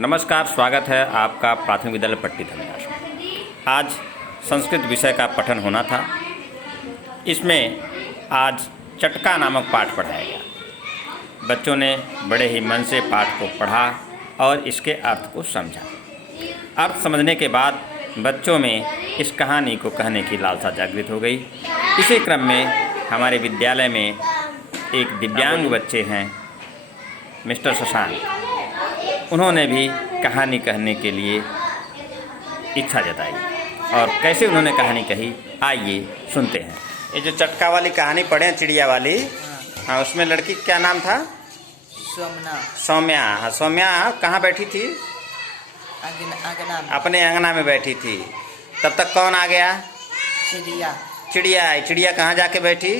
नमस्कार, स्वागत है आपका प्राथमिक विद्यालय पट्टी धनदास में। आज संस्कृत विषय का पठन होना था। इसमें आज चटका नामक पाठ पढ़ाया गया। बच्चों ने बड़े ही मन से पाठ को पढ़ा और इसके अर्थ को समझा। अर्थ समझने के बाद बच्चों में इस कहानी को कहने की लालसा जागृत हो गई। इसी क्रम में हमारे विद्यालय में एक दिव्यांग बच्चे हैं, मिस्टर शशांक। उन्होंने भी कहानी कहने के लिए इच्छा जताई और कैसे उन्होंने कहानी कही, आइए सुनते हैं। ये जो चटका वाली कहानी पढ़े हैं, चिड़िया वाली, हाँ, उसमें लड़की क्या नाम था? सौम्या। हाँ, सौम्या कहाँ बैठी थी? अंगना में। अपने अंगना में बैठी थी। तब तक कौन आ गया? चिड़िया आई। चिड़िया कहाँ जाके बैठी?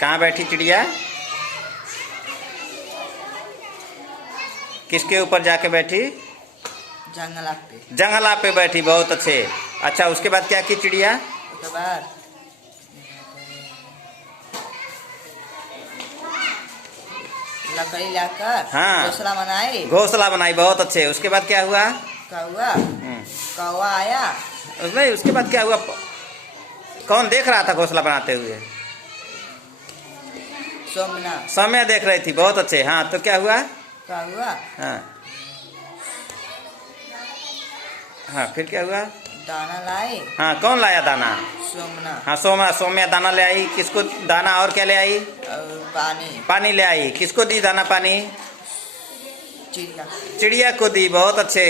कहाँ बैठी चिड़िया? किसके ऊपर जाके बैठी? जंगला पे बैठी। बहुत अच्छे। अच्छा, उसके बाद क्या की चिड़िया? उसके बाद लकड़ी लाकर हाँ, घोंसला बनाई। बहुत अच्छे। उसके बाद क्या हुआ? कौवा आया। नहीं, उसके बाद क्या हुआ? कौन देख रहा था घोंसला बनाते हुए? सौम्या देख रही थी। बहुत अच्छे। हाँ, तो क्या हुआ? हाँ, फिर क्या हुआ? दाना लाए। हाँ, कौन लाया दाना? हाँ, सौम्या दाना ले आई। किसको दाना और क्या ले आई? पानी ले आई। किसको दी दाना पानी? चिड़िया को दी। बहुत अच्छे।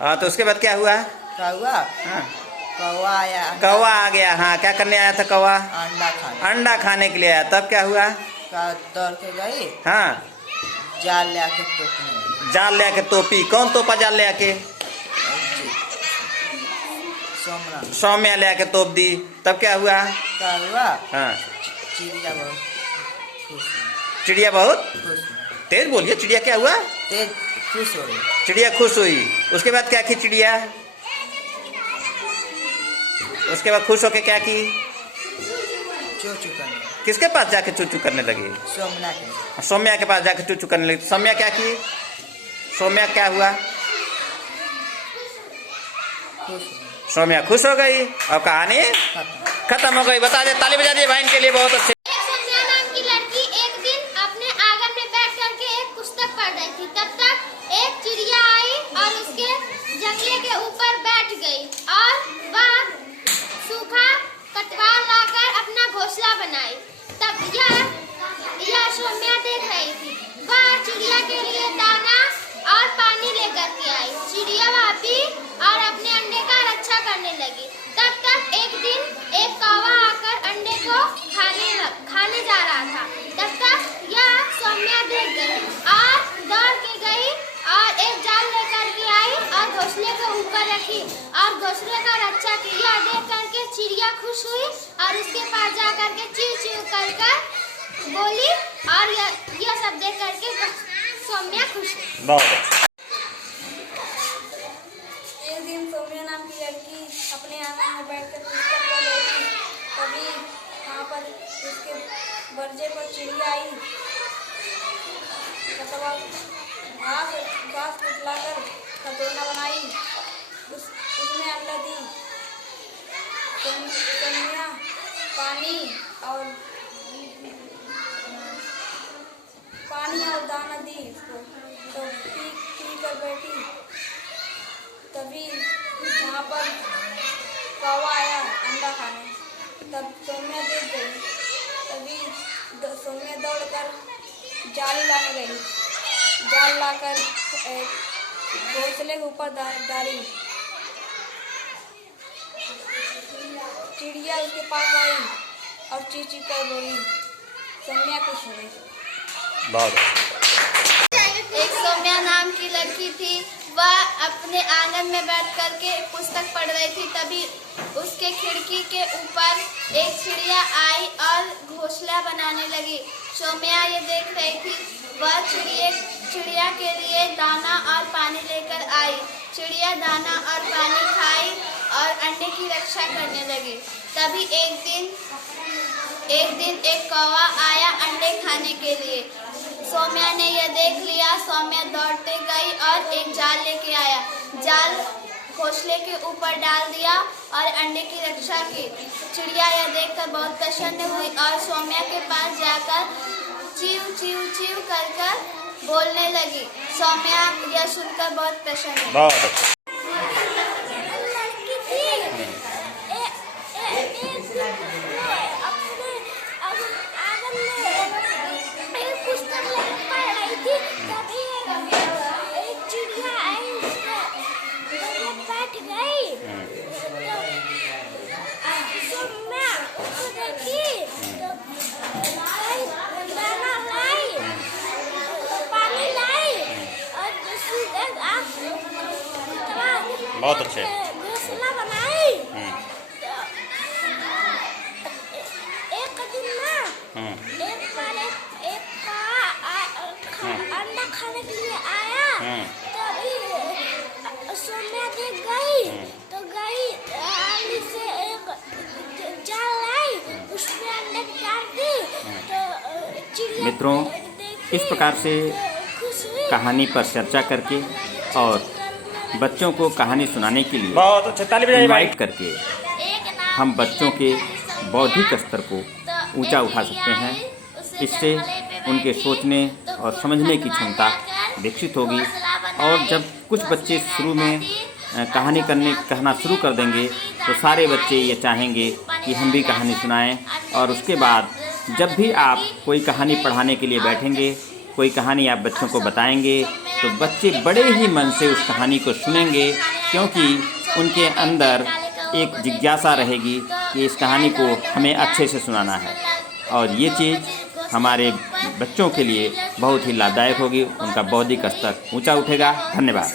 हाँ, तो उसके बाद क्या हुआ? हाँ, कौवा आ गया। हाँ, क्या करने आया था कौवा? अंडा खाने के लिए आया। तब क्या हुआ? दौड़ के गई। हाँ, जाल ले आके टोपी। कौन तोपा जाल ले आके? सौम्या ले आके तोप दी। तब क्या हुआ? हाँ, चिड़िया बहुत तेज बोलिए। चिड़िया क्या हुआ? तेज खुश हो गई। चिड़िया खुश हुई। उसके बाद क्या की चिड़िया? उसके बाद खुश होके क्या की? चूचू करने। किसके पास जाके चूचू करने लगी? सौम्या के पास जाके चूचू करने लगी। सौम्या क्या की? सौम्या क्या हुआ? सौम्या खुश हो गई और कहानी खत्म हो गई। बता दे, ताली बजा दिए भाई इनके लिए। बहुत अच्छे। सौम्या नाम की लड़की एक दिन अपने आंगन में बैठ करके एक पुस्तक पढ़ रही थी। तब तक एक चिड़िया आई और उसके जंगले के ऊपर बैठ गई और वह सूखा कटवाल लाकर अपना घोंसला बनाई। तब यह सौम्या देख रही थी। वह चिड़िया के लिए दाना और पानी लेकर के आई। चिड़िया भाभी और अपने अंडे का रक्षा करने लगी। तब तक एक दिन एक कौवा आकर अंडे को खाने जा रहा था। तब तक यह सौम्या देख गई और दौड़ के गई और एक जाल लेकर के आई और घोंसले को ऊपर रखी और घोंसले का रक्षा की। यह देख करके चिड़िया खुश हुई और उसके पास जा करके चीं चीं कर बोली और यह सब देख करके सौम्या खुश हुई। बहुत। एक दिन सौम्या नाम की लड़की अपने आंगन में बैठकर पुस्तक पढ़ रही थी। तभी वहाँ पर उसके बरजे पर चिड़िया आई। घास कुचलाकर खतौना बनाई। उसमें अंडा दी। सौम्या पानी और दाना दी उसको। तो पी कर बैठी। तभी वहाँ पर कौवा आया अंडा खाने। तब सौम्या देख गई। तभी सौम्या दौड़कर जाली लाने गई। जाल लाकर घोंसले के ऊपर डाली। चिड़िया उसके पास आई और चीं चीं कर बोली। सौम्या खुश हो गई। एक सौम्या नाम की लड़की थी। वह अपने आंगन में बैठ करके पुस्तक पढ़ रही थी। तभी उसके खिड़की के ऊपर एक चिड़िया आई और घोंसला बनाने लगी। सौम्या ये देख रही थी। वह चिड़िया के लिए दाना और पानी लेकर आई। चिड़िया दाना और पानी खाई और अंडे की रक्षा करने लगी। तभी एक दिन एक दिन एक कौवा आया अंडे खाने के लिए। सौम्या ने यह देख लिया। सौम्या दौड़ते गई और एक जाल लेके आया। जाल घोंसले के ऊपर डाल दिया और अंडे की रक्षा की। चिड़िया यह देखकर बहुत प्रसन्न हुई और सौम्या के पास जाकर चीव चीव चीव कर बोलने लगी। सौम्या यह सुनकर बहुत प्रसन्न हुई। बहुत अच्छा। बहुत अच्छे। घोंसला बनाई। एक दिन ना एक अंडा खाने के लिए आया। तभी सौम्या देख गई तो गई आली से एक जाल लाई, उसमें अंडे डाल दी। तो चिड़िया मित्रों, इस प्रकार से कहानी पर चर्चा करके और बच्चों को कहानी सुनाने के लिए बहुत अच्छा, ताली बजाइए भाई। इनवाइट करके हम बच्चों के बौद्धिक स्तर को ऊंचा उठा सकते हैं। इससे उनके सोचने और समझने की क्षमता विकसित होगी। और जब कुछ बच्चे शुरू में कहानी कहना शुरू कर देंगे तो सारे बच्चे ये चाहेंगे कि हम भी कहानी सुनाएं। और उसके बाद जब भी आप कोई कहानी पढ़ाने के लिए बैठेंगे, कोई कहानी आप बच्चों को बताएंगे, तो बच्चे बड़े ही मन से उस कहानी को सुनेंगे, क्योंकि उनके अंदर एक जिज्ञासा रहेगी कि इस कहानी को हमें अच्छे से सुनाना है। और ये चीज़ हमारे बच्चों के लिए बहुत ही लाभदायक होगी। उनका बौद्धिक स्तर ऊंचा उठेगा। धन्यवाद।